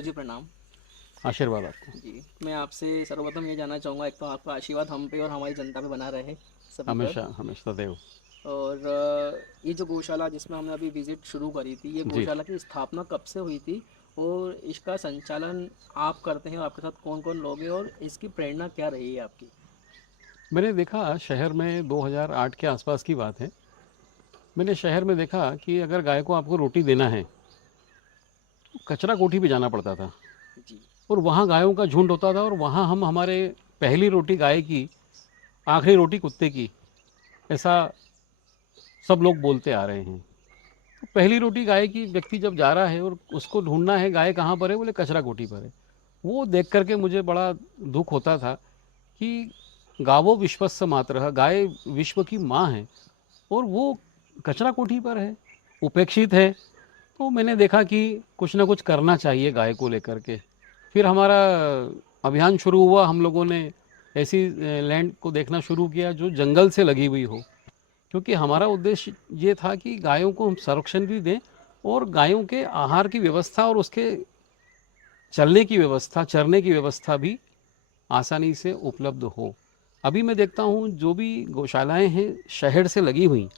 गुरुदेव जी प्रणाम। आशीर्वाद आपको। जी, मैं आपसे सर्वप्रथम ये जानना चाहूँगा, एक तो आपका आशीर्वाद हम पे और हमारी जनता पे बना रहे सभी पर। हमेशा हमेशा सदैव। और ये जो गौशाला जिसमें हमने अभी विज़िट शुरू करी थी, ये जी। गौशाला की स्थापना कब से हुई थी और इसका संचालन आप करते हैं और आपके साथ कौन-कौन लोग हैं और इसकी प्रेरणा क्या रही है आपकी? मैंने देखा शहर में 2008 के आसपास की बात है। मैंने शहर में देखा कि अगर गाय को आपको रोटी देना है तो कचरा कोठी पे जाना पड़ता था जी, और वहाँ गायों का झुंड होता था और वहाँ हम हमारे पहली रोटी गाय की, आखिरी रोटी कुत्ते की, ऐसा सब लोग बोलते आ रहे हैं। तो पहली रोटी गाय की व्यक्ति जब जा रहा है और उसको ढूंढना है गाय कहाँ पर है, बोले कचरा कोठी पर है। वो देख करके मुझे बड़ा दुख होता था कि गावो विश्वस्य मातरः, गाय विश्व की माँ है और वो कचरा कोठी पर है, उपेक्षित है। तो मैंने देखा कि कुछ ना कुछ करना चाहिए गाय को लेकर के। फिर हमारा अभियान शुरू हुआ, हम लोगों ने ऐसी लैंड को देखना शुरू किया जो जंगल से लगी हुई हो, क्योंकि हमारा उद्देश्य ये था कि गायों को हम संरक्षण भी दें और गायों के आहार की व्यवस्था और उसके चलने की व्यवस्था, चरने की व्यवस्था भी आसानी से उपलब्ध हो। अभी मैं देखता हूँ जो भी गौशालाएं हैं शहर से लगी हुई,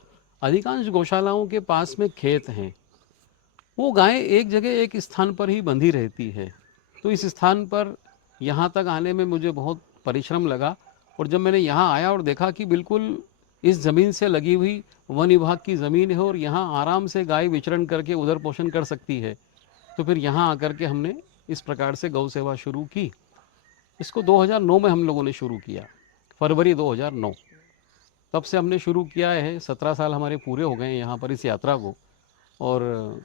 अधिकांश गौशालाओं के पास में खेत हैं। वो गाय एक जगह एक स्थान पर ही बंधी रहती है। तो इस स्थान पर यहाँ तक आने में मुझे बहुत परिश्रम लगा और जब मैंने यहाँ आया और देखा कि बिल्कुल इस ज़मीन से लगी हुई वन विभाग की ज़मीन है और यहाँ आराम से गाय विचरण करके उधर पोषण कर सकती है, तो फिर यहाँ आकर के हमने इस प्रकार से गौ सेवा शुरू की। इसको 2009 में हम लोगों ने शुरू किया, फरवरी 2009। तब से हमने शुरू किया है, 17 साल हमारे पूरे हो गए हैं यहाँ पर इस यात्रा को। और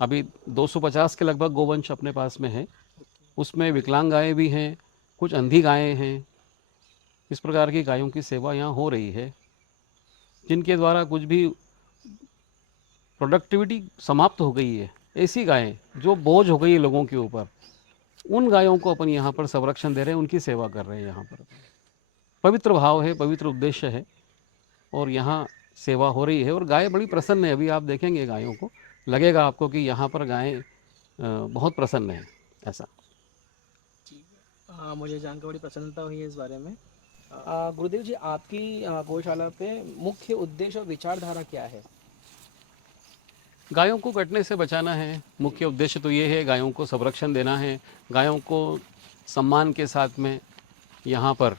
अभी 250 के लगभग गोवंश अपने पास में है। उसमें विकलांग गायें भी हैं, कुछ अंधी गायें हैं। इस प्रकार की गायों की सेवा यहाँ हो रही है, जिनके द्वारा कुछ भी प्रोडक्टिविटी समाप्त हो गई है। ऐसी गायें जो बोझ हो गई है लोगों के ऊपर, उन गायों को अपन यहाँ पर संरक्षण दे रहे हैं, उनकी सेवा कर रहे हैं यहाँ पर। पवित्र भाव है, पवित्र उद्देश्य है और यहाँ सेवा हो रही है और गाय बड़ी प्रसन्न है। अभी आप देखेंगे गायों को, लगेगा आपको कि यहाँ पर गायें बहुत प्रसन्न है ऐसा। जी। हाँ, मुझे जानकर बड़ी प्रसन्नता हुई है इस बारे में। गुरुदेव जी, आपकी गौशाला पे मुख्य उद्देश्य और विचारधारा क्या है? गायों को कटने से बचाना है, जी, मुख्य उद्देश्य तो ये है। गायों को संरक्षण देना है, गायों को सम्मान के साथ में यहाँ पर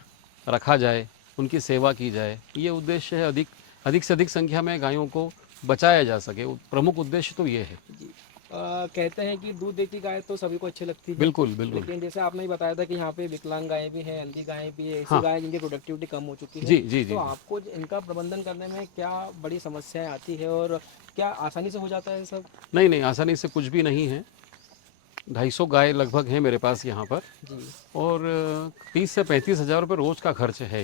रखा जाए, उनकी सेवा की जाए, ये उद्देश्य है। अधिक अधिक से अधिक संख्या में गायों को बचाया जा सके, प्रमुख उद्देश्य तो ये है। जी। कहते हैं कि दूध देती गाय तो सभी को अच्छी लगती है, बिल्कुल बिल्कुल। लेकिन जैसे आपने ही बताया था कि यहाँ पे विकलांग गायें भी हैं, अंधी गायें भी है, ऐसी हाँ। गायें जिनकी प्रोडक्टिविटी कम हो चुकी है। जी जी तो जी जी। आपको इनका प्रबंधन करने में क्या बड़ी समस्याएं आती है और क्या आसानी से हो जाता है सब? नहीं नहीं, आसानी से कुछ भी नहीं है। 250 गाय लगभग हैं मेरे पास यहाँ पर जी। और 30 से 35 हज़ार रुपये रोज़ का खर्च है।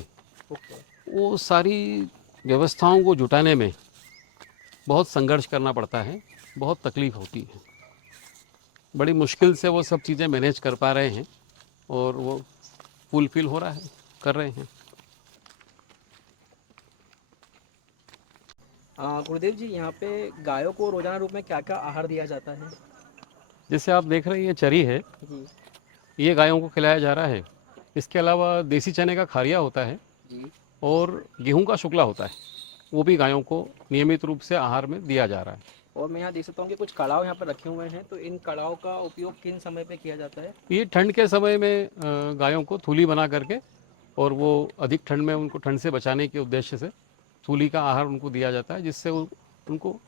ओके। वो सारी व्यवस्थाओं को जुटाने में बहुत संघर्ष करना पड़ता है, बहुत तकलीफ होती है। बड़ी मुश्किल से वो सब चीज़ें मैनेज कर पा रहे हैं और वो फुलफिल हो रहा है, कर रहे हैं। गुरुदेव जी, यहाँ पे गायों को रोजाना रूप में क्या क्या आहार दिया जाता है? जैसे आप देख रहे हैं ये चरी है, जी। ये गायों को खिलाया जा रहा है। इसके अलावा देसी चने का खारिया होता है जी। और गेहूं का शुक्ला होता है, वो भी गायों को नियमित रूप से आहार में दिया जा रहा है। और मैं यहाँ देख सकता हूँ कि कुछ कड़ाव यहाँ पर रखे हुए हैं, तो इन कड़ाव का उपयोग किन समय पे किया जाता है? ये ठंड के समय में गायों को थूली बना करके, और वो अधिक ठंड में उनको ठंड से बचाने के उद्देश्य से थूली का आहार उनको दिया जाता है, जिससे उनको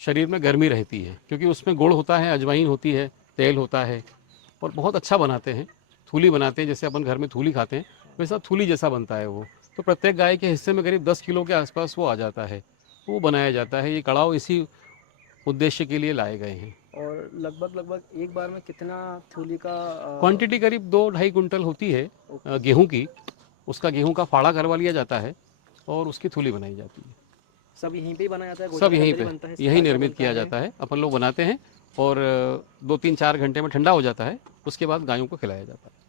शरीर में गर्मी रहती है, क्योंकि उसमें गुड़ होता है, अजवाइन होती है, तेल होता है और बहुत अच्छा बनाते हैं। थूली बनाते हैं, जैसे अपन घर में थूली खाते हैं वैसा थूली जैसा बनता है वो। तो प्रत्येक गाय के हिस्से में करीब 10 किलो के आसपास वो आ जाता है, वो बनाया जाता है। ये कड़ाव इसी उद्देश्य के लिए लाए गए हैं। और लगभग लगभग एक बार में कितना थूली का क्वांटिटी करीब 2-2.5 कुंटल होती है ओके। गेहूं की। उसका गेहूं का फाड़ा करवा लिया जाता है और उसकी थूली बनाई जाती है। सब यहीं पे ही बनाया जाता है, सब गौशाला के यहीं अंदर ही पे, बनता है, यहीं क्या क्या निर्मित बनता किया है? जाता है। अपन लोग बनाते हैं और 2-3-4 घंटे में ठंडा हो जाता है, उसके बाद गायों को खिलाया जाता है।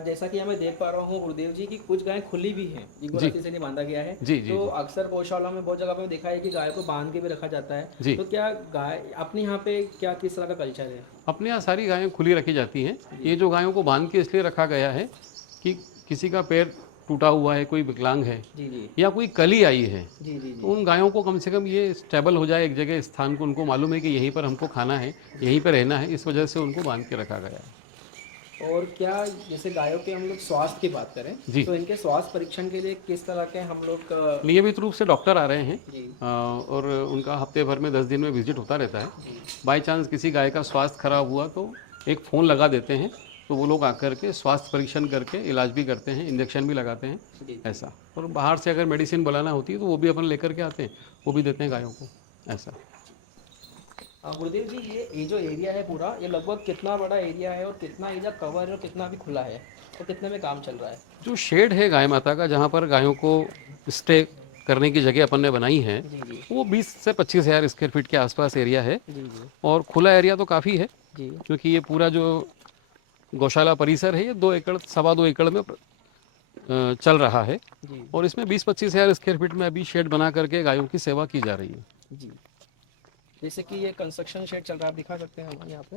जैसा कि मैं देख पा रहा हूँ गुरुदेव जी की कुछ गायें खुली भी हैं जिनको जी रस्सी से नहीं बांधा गया है। जी जी तो जी अक्सर गौशाला में बहुत जगह पे देखा है कि गाय को बांध के भी रखा जाता है। जी। तो क्या गाय अपने यहाँ पे क्या किस तरह का कल्चर है? अपने यहाँ सारी गायें खुली रखी जाती हैं। जी ये जो गायों को बांध के इसलिए रखा गया है कि किसी का पैर टूटा हुआ है, कोई विकलांग है जी जी या कोई कली आई है, जी जी तो जी। उन गायों को कम से कम ये स्टेबल हो जाए एक जगह स्थान को, उनको मालूम है कि यहीं पर हमको खाना है, यहीं पर रहना है, इस वजह से उनको बांध के रखा गया है। और क्या जैसे गायों के हम लोग स्वास्थ्य की बात करें जी। तो इनके स्वास्थ्य परीक्षण के लिए किस तरह के हम लोग नियमित रूप से डॉक्टर आ रहे हैं जी और उनका हफ्ते भर में 10 दिन में विजिट होता रहता है। जी बाई चांस किसी गाय का स्वास्थ्य खराब हुआ तो एक फ़ोन लगा देते हैं, तो वो लोग आकर के स्वास्थ्य परीक्षण करके इलाज भी करते हैं, इंजेक्शन भी लगाते हैं, जी। ऐसा। और बाहर से अगर मेडिसिन बुलाना होती है तो वो भी अपन लेकर के आते हैं, वो भी देते हैं गायों को, ऐसा। गुरुदेव जी ये जो एरिया है पूरा ये लगभग कितना बड़ा एरिया है और कितना एरिया कवर है और कितना अभी खुला है और कितने में काम चल रहा है? जो शेड है गाय माता का, जहाँ पर गायों को स्टे करने की जगह अपन ने बनाई है, जी जी वो 20 से 25 हज़ार स्क्वायर फीट के आसपास एरिया है। जी जी और खुला एरिया तो काफ़ी है, जी क्योंकि ये पूरा जो गौशाला परिसर है ये 2 एकड़, सवा 2 एकड़ में चल रहा है। जी और इसमें 20-25 हज़ार स्क्वायर फीट में अभी शेड बना करके गायों की सेवा की जा रही है। जी। जैसे कि ये कंस्ट्रक्शन शेड चल रहा है, आप दिखा सकते हैं हमारे यहाँ पे।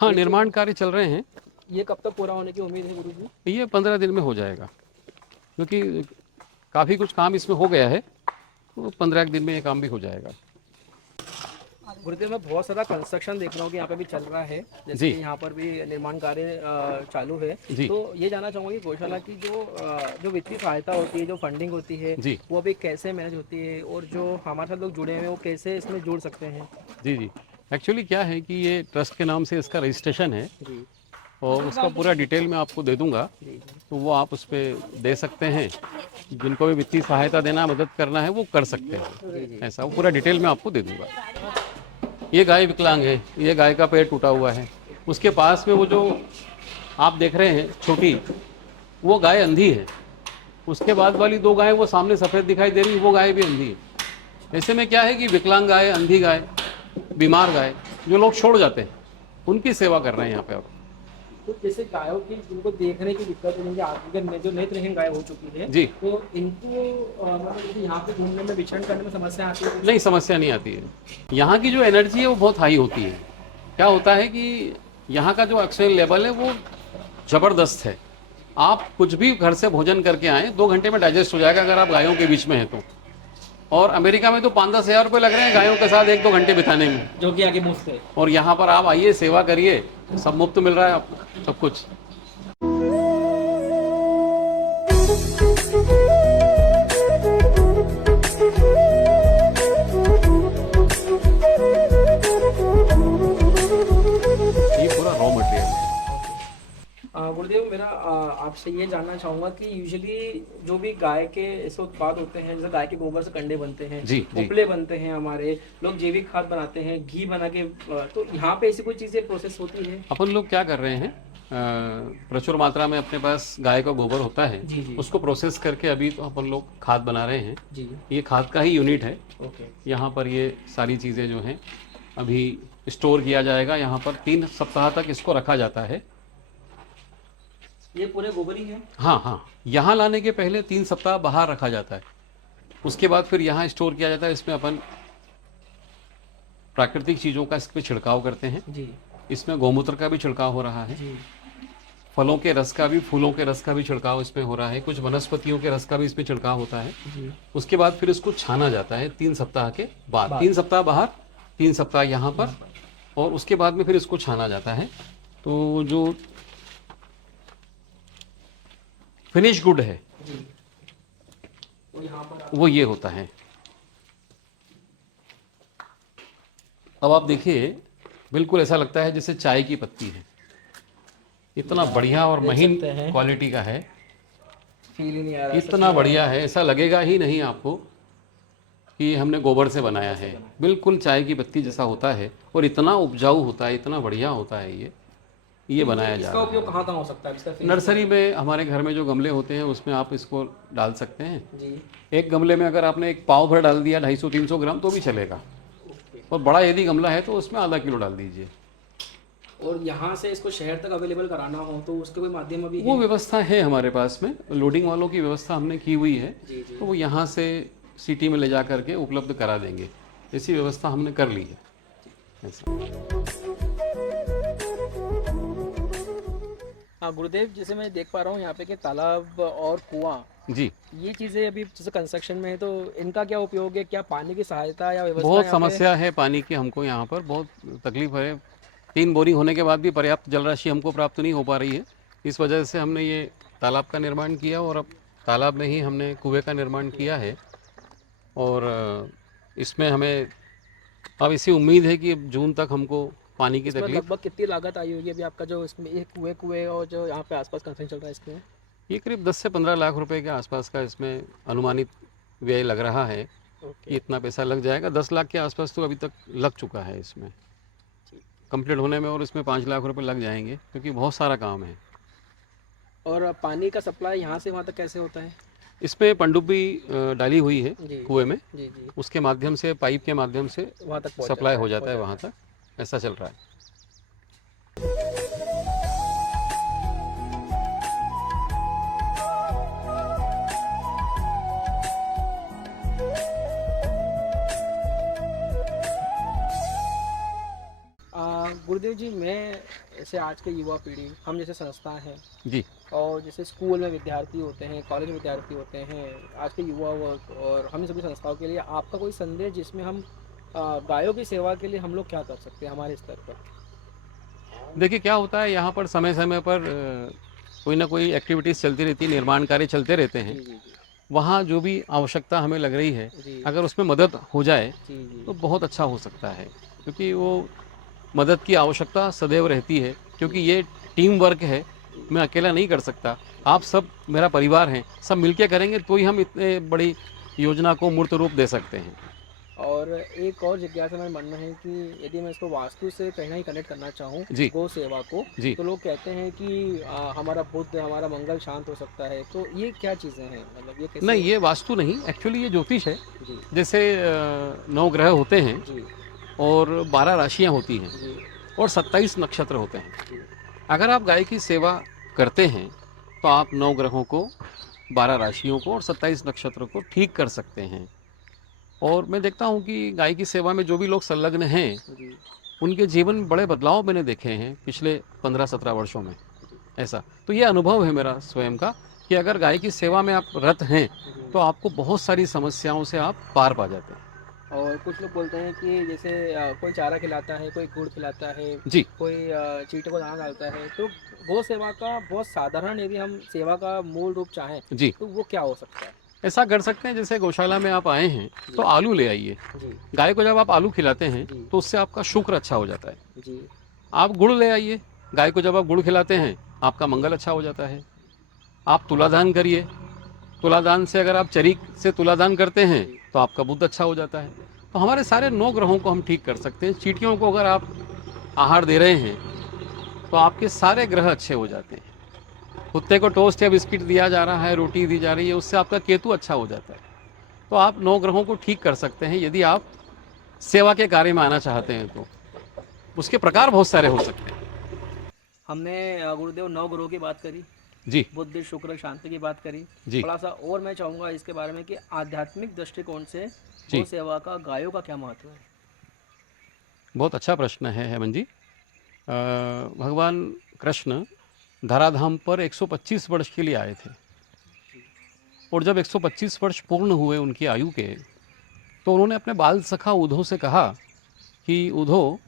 हाँ, निर्माण कार्य चल रहे हैं। ये कब तक पूरा होने की उम्मीद है गुरु जी? ये 15 दिन में हो जाएगा, क्योंकि काफ़ी कुछ काम इसमें हो गया है, तो 15 दिन में ये काम भी हो जाएगा। गुरुदेव मैं बहुत सारा कंस्ट्रक्शन देख रहा हूँ कि यहाँ पे भी चल रहा है, जैसे जी कि यहाँ पर भी निर्माण कार्य चालू है। जी तो ये जानना चाहूँगा कि गौशाला की जो वित्तीय सहायता होती है, जो फंडिंग होती है, जी वो अभी कैसे मैनेज होती है और जो हमारे साथ लोग जुड़े हुए हैं वो कैसे इसमें जुड़ सकते हैं? जी जी। एक्चुअली क्या है कि ये ट्रस्ट के नाम से इसका रजिस्ट्रेशन है, जी और उसका पूरा डिटेल मैं आपको दे दूंगा, जी जी तो वो आप उस पर दे सकते हैं। जिनको भी वित्तीय सहायता देना, मदद करना है, वो कर सकते हैं, ऐसा। वो पूरा डिटेल मैं आपको दे दूंगा। ये गाय विकलांग है, ये गाय का पैर टूटा हुआ है। उसके पास में वो जो आप देख रहे हैं छोटी, वो गाय अंधी है। उसके बाद वाली 2 गायें वो सामने सफ़ेद दिखाई दे रही, वो गाय भी अंधी है। ऐसे में क्या है कि विकलांग गाय, अंधी गाय, बीमार गाय जो लोग छोड़ जाते हैं, उनकी सेवा कर रहे हैं यहाँ पे अब। तो जैसे गायों की जिनको देखने की दिक्कत है, जिनकी आंखें जो नेत्रहीन गाय हो चुकी है, जी। तो इनको मतलब जैसे यहाँ पे घूमने में, विचरण करने में समस्या आती है? नहीं, समस्या नहीं आती है। यहाँ की जो एनर्जी है वो बहुत हाई होती है। क्या होता है कि यहाँ का जो ऑक्सीजन लेवल है वो ज़बरदस्त है। आप कुछ भी घर से भोजन करके आएँ, 2 घंटे में डाइजेस्ट हो जाएगा अगर आप गायों के बीच में हैं तो। और अमेरिका में तो 5-10 हज़ार रुपये लग रहे हैं गायों के साथ 1-2 घंटे बिताने में, जो कि आगे मुफ्त है। और यहाँ पर आप आइए, सेवा करिए, सब मुफ्त मिल रहा है आपको, सब कुछ। ये पूरा रॉ मटेरियल है। गुरुदेव मेरा आपसे ये जानना चाहूँगा कि यूजुअली जो भी गाय के ऐसे उत्पाद होते हैं, जैसे गाय के गोबर से कंडे बनते हैं, जी जी। उपले बनते हैं, हमारे लोग जैविक खाद बनाते हैं, घी बना के तो यहाँ पे ऐसी कोई चीज़ें प्रोसेस होती है? अपन लोग क्या कर रहे हैं, प्रचुर मात्रा में अपने पास गाय का गोबर होता है, जी जी उसको प्रोसेस करके अभी तो अपन लोग खाद बना रहे हैं। जी। ये खाद का ही यूनिट है। ओके। यहाँ पर ये सारी चीज़ें जो हैं अभी स्टोर किया जाएगा। यहाँ पर 3 सप्ताह तक इसको रखा जाता है। ये पूरे गोबर ही है? हाँ हाँ, यहाँ लाने के पहले 3 सप्ताह बाहर रखा जाता है, उसके बाद फिर यहाँ स्टोर किया जाता है। इसमें अपन प्राकृतिक चीज़ों का इस पर छिड़काव करते हैं। जी इसमें गौमूत्र का भी छिड़काव हो रहा है, जी फलों के रस का भी, फूलों के रस का भी छिड़काव इसमें हो रहा है, कुछ वनस्पतियों के रस का भी इसमें छिड़काव होता है। जी। उसके बाद फिर इसको छाना जाता है 3 सप्ताह के बाद। 3 सप्ताह बाहर, 3 सप्ताह यहाँ पर, और उसके बाद में फिर इसको छाना जाता है। तो जो फिनिश गुड है जी। तो यहाँ पर वो ये होता है। अब आप देखिए, बिल्कुल ऐसा लगता है जैसे चाय की पत्ती है, इतना बढ़िया और देख महीन सकते हैं। क्वालिटी का है, फील ही नहीं आ रहा। इतना बढ़िया है, ऐसा लगेगा ही नहीं आपको कि हमने गोबर से बनाया है। बिल्कुल चाय की पत्ती जैसा होता है, और इतना उपजाऊ होता है, इतना बढ़िया होता है ये बनाया जा इसका रहा उपयोग है। कहाँ हो सकता है इसका? नर्सरी में, हमारे घर में जो गमले होते हैं उसमें आप इसको डाल सकते हैं। जी। एक गमले में अगर आपने एक पाव भर डाल दिया, 250-300 ग्राम, तो भी चलेगा। ओके। और बड़ा यदि गमला है तो उसमें आधा किलो डाल दीजिए। और यहाँ से इसको शहर तक अवेलेबल कराना हो तो उसके कोई माध्यम अभी वो है? व्यवस्था है हमारे पास में, लोडिंग वालों की व्यवस्था हमने की हुई है। जी जी। तो वो यहाँ से सिटी में ले जा करके उपलब्ध करा देंगे, ऐसी व्यवस्था हमने कर ली है ऐसा। हाँ गुरुदेव, जैसे मैं देख पा रहा हूँ यहाँ पे कि तालाब और कुआं, जी, ये चीज़ें अभी जैसे कंस्ट्रक्शन में है, तो इनका क्या उपयोग है? क्या पानी की सहायता या व्यवस्था बहुत यहाँ पे? समस्या है पानी की, हमको यहाँ पर बहुत तकलीफ है। 3 बोरिंग होने के बाद भी पर्याप्त जल राशि हमको प्राप्त नहीं हो पा रही है। इस वजह से हमने ये तालाब का निर्माण किया और अब तालाब में ही हमने कुएं का निर्माण किया है। और इसमें हमें अब इसी उम्मीद है कि अब जून तक हमको पानी की इसमें तकलीफ, लगभग कितनी लागत आई होगी अभी आपका, जो इसमें एक कुएं कुएं और जो यहाँ पे आसपास कंस्ट्रक्शन चल रहा है इसमें? ये करीब 10 से 15 लाख रुपए के आसपास का इसमें अनुमानित व्यय लग रहा है ओके। कि इतना पैसा लग जाएगा। 10 लाख के आसपास तो अभी तक लग चुका है इसमें ठीक। कंप्लीट होने में, और इसमें 5 लाख रुपए लग जाएंगे क्योंकि बहुत सारा काम है। और पानी का सप्लाई यहाँ से वहाँ तक कैसे होता है? इसमें पनडुब्बी डाली हुई है जी कुएं में, जी जी। उसके माध्यम से, पाइप के माध्यम से वहाँ तक सप्लाई हो जाता है वहाँ तक, ऐसा चल रहा है। गुरुदेव जी, मैं जैसे आज के युवा पीढ़ी, हम जैसे संस्था हैं जी, और जैसे स्कूल में विद्यार्थी होते हैं, कॉलेज में विद्यार्थी होते हैं, आज के युवा वर्ग, और हम सभी संस्थाओं के लिए आपका कोई संदेश जिसमें हम गायों की सेवा के लिए हम लोग क्या कर सकते हैं हमारे स्तर पर? देखिए क्या होता है यहाँ पर समय समय पर कोई ना कोई एक्टिविटीज़ चलती रहती है, निर्माण कार्य चलते रहते जी हैं। जी जी वहाँ जो भी आवश्यकता हमें लग रही है, जी अगर उसमें मदद हो जाए जी जी तो बहुत अच्छा हो सकता है, क्योंकि वो मदद की आवश्यकता सदैव रहती है, क्योंकि ये टीम वर्क है। मैं अकेला नहीं कर सकता, आप सब मेरा परिवार हैं, सब मिलके करेंगे तो ही हम इतने बड़ी योजना को मूर्त रूप दे सकते हैं। और एक और जिज्ञासा मेरे मन में है कि यदि मैं इसको वास्तु से कहीं ना कहीं कनेक्ट करना चाहूँ, जी, गौ सेवा को, जी। तो लोग कहते हैं कि हमारा बुद्ध, हमारा मंगल शांत हो सकता है, तो ये क्या चीज़ें हैं, मतलब ये कैसे? नहीं, ये वास्तु नहीं, एक्चुअली ये ज्योतिष है। जी जैसे 9 ग्रह होते हैं जी और 12 राशियाँ होती हैं जी और 27 नक्षत्र होते हैं। जी अगर आप गाय की सेवा करते हैं तो आप 9 ग्रहों को, 12 राशियों को और 27 नक्षत्रों को ठीक कर सकते हैं। और मैं देखता हूँ कि गाय की सेवा में जो भी लोग संलग्न हैं, जी उनके जीवन में बड़े बदलाव मैंने देखे हैं पिछले 15-17 वर्षों में, ऐसा। तो ये अनुभव है मेरा स्वयं का कि अगर गाय की सेवा में आप रत हैं जी। तो आपको बहुत सारी समस्याओं से आप पार पा जाते हैं। और कुछ लोग बोलते हैं कि जैसे कोई चारा खिलाता है, कोई गुड़ खिलाता है, जी, कोई चींटी को दाना डालता है, तो गौ सेवा का बहुत साधारण यदि हम सेवा का मूल रूप चाहें जी। तो वो क्या हो सकता है? ऐसा कर सकते हैं, जैसे गौशाला में आप आए हैं तो आलू ले आइए। जी गाय को जब आप आलू खिलाते हैं जी तो उससे आपका शुक्र अच्छा हो जाता है। जी आप गुड़ ले आइए, गाय को जब आप गुड़ खिलाते हैं आपका मंगल अच्छा हो जाता है। आप तुलादान करिए, तुलादान से अगर आप चरीक से तुलादान करते हैं जी तो आपका बुध अच्छा हो जाता है। तो हमारे सारे 9 ग्रहों को हम ठीक कर सकते हैं। चींटियों को अगर आप आहार दे रहे हैं तो आपके सारे ग्रह अच्छे हो जाते हैं। कुत्ते को टोस्ट या बिस्किट दिया जा रहा है, रोटी दी जा रही है, उससे आपका केतु अच्छा हो जाता है। तो आप 9 ग्रहों को ठीक कर सकते हैं यदि आप सेवा के कार्य में आना चाहते हैं तो। उसके प्रकार बहुत सारे हो सकते हैं। हमने गुरुदेव 9 ग्रहों की बात करी, जी, बुद्ध शुक्र शांति की बात करी। जी, थोड़ा सा और मैं चाहूँगा इसके बारे में कि आध्यात्मिक दृष्टिकोण से जी। गौ सेवा का गायों का क्या महत्व है? बहुत अच्छा प्रश्न है हेमंत जी। भगवान कृष्ण धराधाम पर 125 वर्ष के लिए आए थे, और जब 125 वर्ष पूर्ण हुए उनकी आयु के, तो उन्होंने अपने बाल सखा उद्धव से कहा कि उद्धव,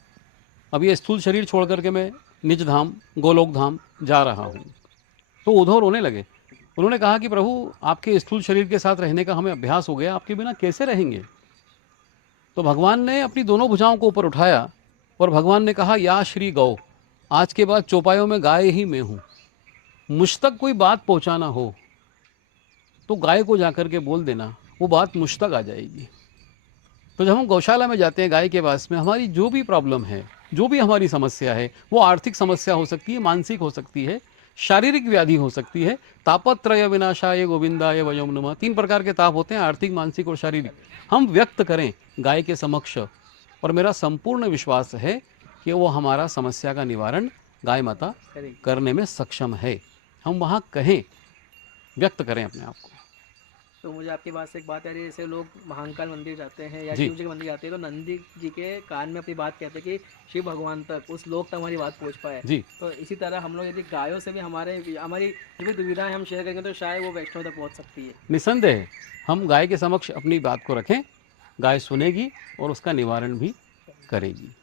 अब ये स्थूल शरीर छोड़ करके मैं निज धाम गोलोक धाम जा रहा हूँ। तो उद्धव रोने लगे। उन्होंने कहा कि प्रभु, आपके स्थूल शरीर के साथ रहने का हमें अभ्यास हो गया, आपके बिना कैसे रहेंगे? तो भगवान ने अपनी दोनों भुजाओं को ऊपर उठाया और भगवान ने कहा, या श्री गौ, आज के बाद चौपायों में गाय ही मैं हूँ। मुझ तक कोई बात पहुँचाना हो तो गाय को जाकर के बोल देना, वो बात मुझ तक आ जाएगी। तो जब हम गौशाला में जाते हैं गाय के पास में, हमारी जो भी प्रॉब्लम है, जो भी हमारी समस्या है, वो आर्थिक समस्या हो सकती है, मानसिक हो सकती है, शारीरिक व्याधि हो सकती है। तापत्रय विनाशाय गोविंदाय वयम नमः, 3 प्रकार के ताप होते हैं, आर्थिक, मानसिक और शारीरिक। हम व्यक्त करें गाय के समक्ष, और मेरा संपूर्ण विश्वास है कि वो हमारा समस्या का निवारण गाय माता करेक्ट। करने में सक्षम है। हम वहाँ कहें, व्यक्त करें अपने आप को। तो मुझे आपकी बात से एक बात आ रही है, जैसे लोग महाकाल मंदिर जाते हैं या जी शिव जी के मंदिर जाते हैं तो नंदी जी के कान में अपनी बात कहते हैं कि शिव भगवान तक उस लोक तक हमारी बात पहुंच पाए। जी, तो इसी तरह हम लोग यदि गायों से भी हमारी जो भी दुविधाएं हम शेयर करेंगे तो शायद वो वैष्णव तक पहुंच सकती है। निसंदेह हम गाय के समक्ष अपनी बात को रखें, गाय सुनेगी और उसका निवारण भी करेगी।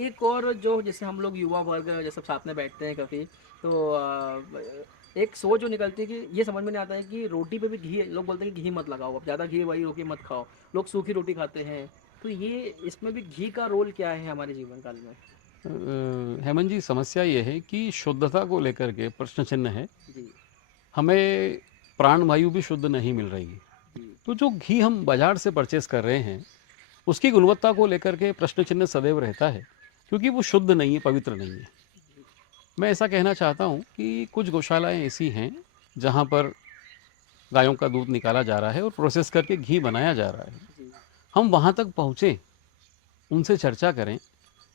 एक और जो जैसे हम लोग युवा वर्ग जैसे साथ में बैठते हैं कभी, तो एक सोच जो निकलती है कि ये समझ में नहीं आता है कि रोटी पे भी घी, लोग बोलते हैं कि घी मत लगाओ, अब ज़्यादा घी वाली रोटी मत खाओ, लोग सूखी रोटी खाते हैं। तो ये इसमें भी घी का रोल क्या है हमारे जीवन काल में? हेमंत जी, समस्या ये है कि शुद्धता को लेकर के प्रश्न चिन्ह है। जी। हमें प्राण वायु भी शुद्ध नहीं मिल रही। जी। तो जो घी हम बाजार से परचेस कर रहे हैं, उसकी गुणवत्ता को लेकर के प्रश्न चिन्ह सदैव रहता है, क्योंकि वो शुद्ध नहीं है, पवित्र नहीं है। मैं ऐसा कहना चाहता हूँ कि कुछ गौशालाएं ऐसी हैं जहाँ पर गायों का दूध निकाला जा रहा है और प्रोसेस करके घी बनाया जा रहा है। जी। हम वहाँ तक पहुँचें, उनसे चर्चा करें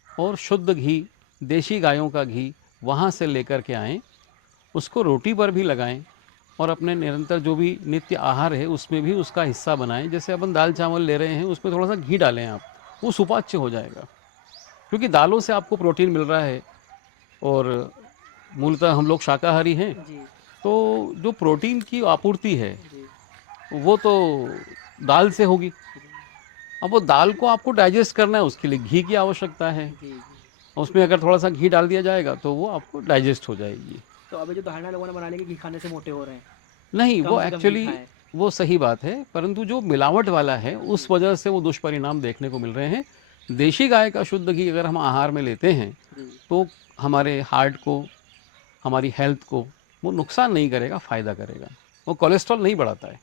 और शुद्ध घी, देशी गायों का घी वहाँ से लेकर के आएँ, उसको रोटी पर भी लगाएं और अपने निरंतर जो भी नित्य आहार है उसमें भी उसका हिस्सा बनाएं। जैसे अपन दाल चावल ले रहे हैं, उसमें थोड़ा सा घी डालें आप, वो सुपाच्य हो जाएगा, क्योंकि दालों से आपको प्रोटीन मिल रहा है और मूलतः हम लोग शाकाहारी हैं। जी। तो जो प्रोटीन की आपूर्ति है जी। वो तो दाल से होगी। अब वो दाल को आपको डाइजेस्ट करना है, उसके लिए घी की आवश्यकता है। जी। जी। उसमें अगर थोड़ा सा घी डाल दिया जाएगा तो वो आपको डाइजेस्ट हो जाएगी। तो अभी जो धारणा लोगों ने बना ली कि घी खाने से मोटे हो रहे हैं, नहीं, कम वो से कम घी एक्चुअली खाएं। वो सही बात है, परंतु जो मिलावट वाला है उस वजह से वो दुष्परिणाम देखने को मिल रहे हैं। देशी गाय का शुद्ध घी अगर हम आहार में लेते हैं जी। तो हमारे हार्ट को, हमारी हेल्थ को वो नुकसान नहीं करेगा, फ़ायदा करेगा। वो कोलेस्ट्रॉल नहीं बढ़ाता है।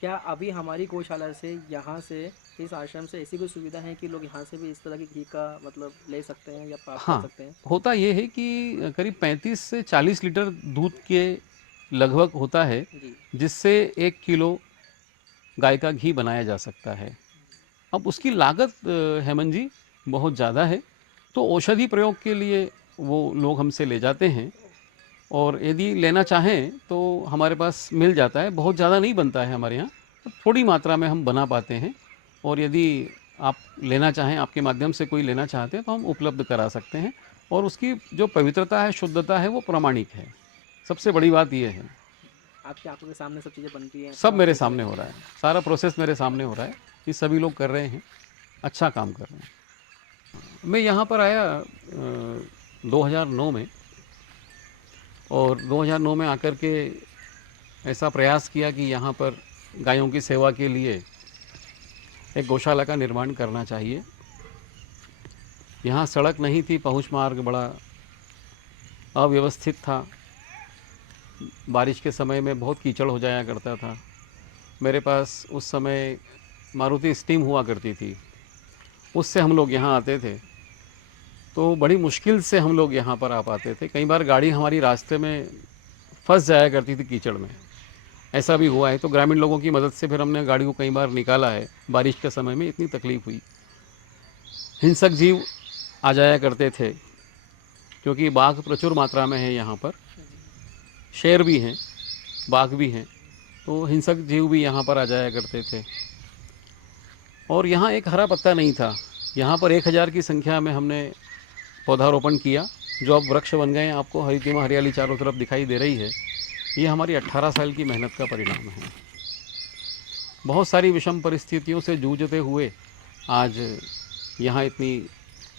क्या अभी हमारी गौशाला से यहाँ से इस आश्रम से ऐसी कोई सुविधा है कि लोग यहाँ से भी इस तरह के घी का मतलब ले सकते हैं या प्राप्त कर हाँ, सकते हैं? होता ये है कि करीब 35 से 40 लीटर दूध के लगभग होता है, जी। जिससे 1 किलो गाय का घी बनाया जा सकता है। अब उसकी लागत हेमंत जी बहुत ज़्यादा है, तो औषधि प्रयोग के लिए वो लोग हमसे ले जाते हैं और यदि लेना चाहें तो हमारे पास मिल जाता है। बहुत ज़्यादा नहीं बनता है हमारे यहाँ, तो थोड़ी मात्रा में हम बना पाते हैं और यदि आप लेना चाहें, आपके माध्यम से कोई लेना चाहते हैं तो हम उपलब्ध करा सकते हैं और उसकी जो पवित्रता है, शुद्धता है, वो प्रामाणिक है। सबसे बड़ी बात ये है। आपकी आंखों के सामने सब चीज़ें बनती हैं, सब आप मेरे देख रहे सामने हैं। हो रहा है, सारा प्रोसेस मेरे सामने हो रहा है। ये सभी लोग कर रहे हैं, अच्छा काम कर रहे हैं। मैं यहाँ पर आया 2009 में, और 2009 में आकर के ऐसा प्रयास किया कि यहाँ पर गायों की सेवा के लिए एक गौशाला का निर्माण करना चाहिए। यहाँ सड़क नहीं थी, पहुँच मार्ग बड़ा अव्यवस्थित था। बारिश के समय में बहुत कीचड़ हो जाया करता था। मेरे पास उस समय मारुति स्टीम हुआ करती थी, उससे हम लोग यहाँ आते थे। तो बड़ी मुश्किल से हम लोग यहाँ पर आ पाते थे। कई बार गाड़ी हमारी रास्ते में फंस जाया करती थी कीचड़ में, ऐसा भी हुआ है। तो ग्रामीण लोगों की मदद से फिर हमने गाड़ी को कई बार निकाला है। बारिश के समय में इतनी तकलीफ़ हुई। हिंसक जीव आ जाया करते थे, क्योंकि बाघ प्रचुर मात्रा में है यहाँ पर। शेर भी हैं, बाघ भी हैं, तो हिंसक जीव भी यहाँ पर आ जाया करते थे। और यहाँ एक हरा पत्ता नहीं था। यहाँ पर 1000 की संख्या में हमने पौधारोपण किया, जो अब वृक्ष बन गए हैं। आपको हरितिमा हरियाली चारों तरफ दिखाई दे रही है। ये हमारी 18 साल की मेहनत का परिणाम है। बहुत सारी विषम परिस्थितियों से जूझते हुए आज यहाँ इतनी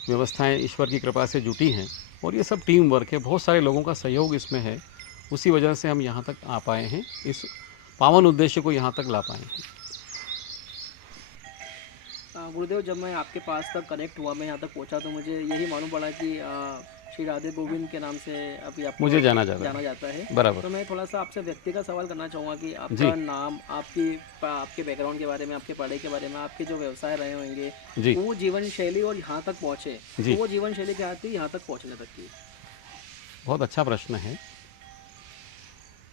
व्यवस्थाएं ईश्वर की कृपा से जुटी हैं, और ये सब टीम वर्क है, बहुत सारे लोगों का सहयोग इसमें है। उसी वजह से हम यहाँ तक आ पाए हैं, इस पावन उद्देश्य को यहाँ तक ला पाए हैं। गुरुदेव, जब मैं आपके पास तक कनेक्ट हुआ, मैं यहाँ तक पहुँचा, तो मुझे यही मालूम पड़ा कि श्री राधे गोविंद के नाम से अभी आपको मुझे जाना जाना है। जाता है। बराबर। तो मैं थोड़ा सा आपसे व्यक्तिगत सवाल करना चाहूँगा कि जी आपका नाम, आपके बैकग्राउंड के बारे में, आपके पढ़ाई के बारे में, आपके जो व्यवसाय रहे होंगे, जी वो जीवन शैली और यहाँ तक पहुँचे, जी, तो वो जीवन शैली क्या थी यहाँ तक पहुँचने तक की? बहुत अच्छा प्रश्न है।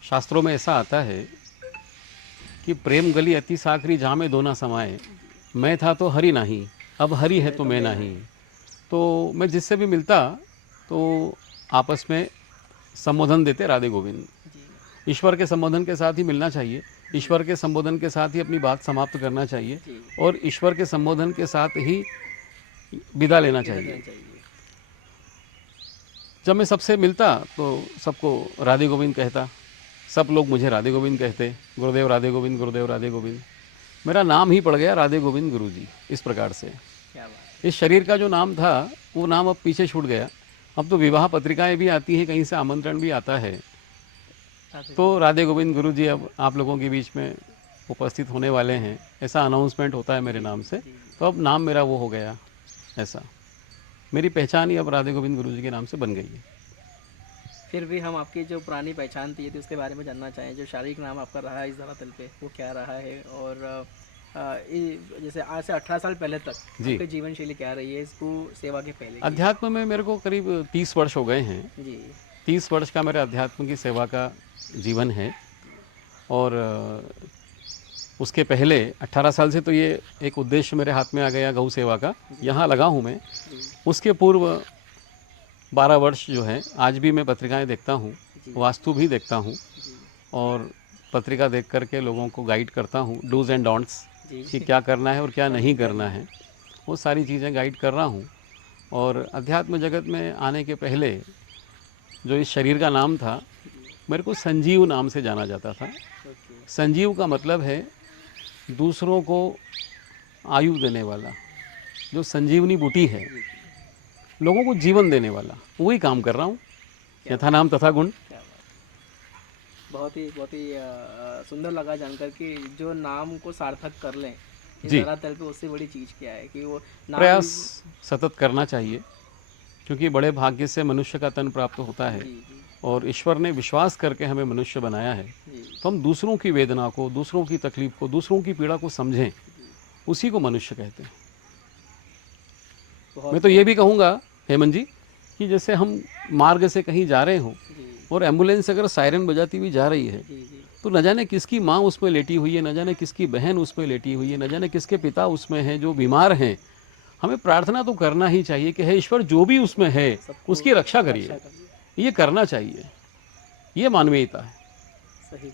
शास्त्रों में ऐसा आता है कि प्रेम गली अति साकरी, जहाँ में दो ना समाए। मैं था तो हरि नहीं, अब हरि है तो मैं नहीं। तो मैं जिससे भी मिलता तो आपस में संबोधन देते राधे गोविंद। जी ईश्वर के संबोधन के साथ ही मिलना चाहिए, ईश्वर के संबोधन के साथ ही अपनी बात समाप्त करना चाहिए जी और ईश्वर के संबोधन के साथ ही विदा लेना इधर चाहिए। रहना चाहिए। जब मैं सबसे मिलता तो सबको राधे गोविंद कहता, सब लोग मुझे राधे गोविंद कहते, गुरुदेव राधे गोविंद, गुरुदेव राधे गोविंद। मेरा नाम ही पड़ गया राधे गोविंद गुरु जी। इस प्रकार से क्या बात इस शरीर का जो नाम था वो नाम अब पीछे छूट गया। अब तो विवाह पत्रिकाएं भी आती हैं, कहीं से आमंत्रण भी आता है, है। तो राधे गोविंद गुरु जी अब आप लोगों के बीच में उपस्थित होने वाले हैं, ऐसा अनाउंसमेंट होता है मेरे नाम से। जी, जी। तो अब नाम मेरा वो हो गया, ऐसा मेरी पहचान ही अब राधे गोविंद गुरु जी के नाम से बन गई है। फिर भी हम आपकी जो पुरानी पहचान थी, तो उसके बारे में जानना चाहें। जो शारीरिक नाम आपका रहा है इस धरातल पे, वो क्या रहा है? और जैसे आज से 18 साल पहले तक जी। आपकी जीवन शैली क्या रही है, इसको सेवा के पहले की? अध्यात्म में मेरे को करीब 30 वर्ष हो गए हैं। जी 30 वर्ष का मेरे अध्यात्म की सेवा का जीवन है। और उसके पहले 18 साल से तो ये एक उद्देश्य मेरे हाथ में आ गया गौ सेवा का, यहाँ लगा हूँ मैं। जी उसके पूर्व 12 वर्ष जो है, आज भी मैं पत्रिकाएं देखता हूँ, जी वास्तु भी देखता हूँ जी और पत्रिका देख करके लोगों को गाइड करता हूँ, डूज़ एंड डोंट्स जी कि क्या करना है और क्या नहीं करना है, वो सारी चीज़ें गाइड कर रहा हूँ। और अध्यात्म जगत में आने के पहले जो इस शरीर का नाम था, मेरे को संजीव नाम से जाना जाता था। ओके संजीव का मतलब है दूसरों को आयु देने वाला, जो संजीवनी बूटी है, जी लोगों को जीवन देने वाला, वही काम कर रहा हूँ। यथा नाम तथा गुण। क्या बात। बहुत ही सुंदर लगा जानकर कि जो नाम को सार्थक कर लें इस जी। धरातल पे, उससे बड़ी चीज़ क्या है कि वो नाम प्रयास सतत करना चाहिए, क्योंकि बड़े भाग्य से मनुष्य का तन प्राप्त होता है जी जी और ईश्वर ने विश्वास करके हमें मनुष्य बनाया है। जी तो हम दूसरों की वेदना को, दूसरों की तकलीफ को, दूसरों की पीड़ा को समझें, जी उसी को मनुष्य कहते हैं। बहुत मैं तो ये भी कहूँगा हेमंत जी कि जैसे हम मार्ग से कहीं जा रहे हों जी और एम्बुलेंस अगर सायरन बजाती हुई जा रही है, जी जी तो न जाने किसकी माँ उसमें लेटी हुई है, न जाने किसकी बहन उसमें लेटी हुई है, न जाने किसके पिता उसमें हैं जो बीमार हैं। हमें प्रार्थना तो करना ही चाहिए कि हे ईश्वर, जो भी उसमें है सबको उसकी रक्षा करिए। करिए। ये करना चाहिए, ये मानवीयता है। सही।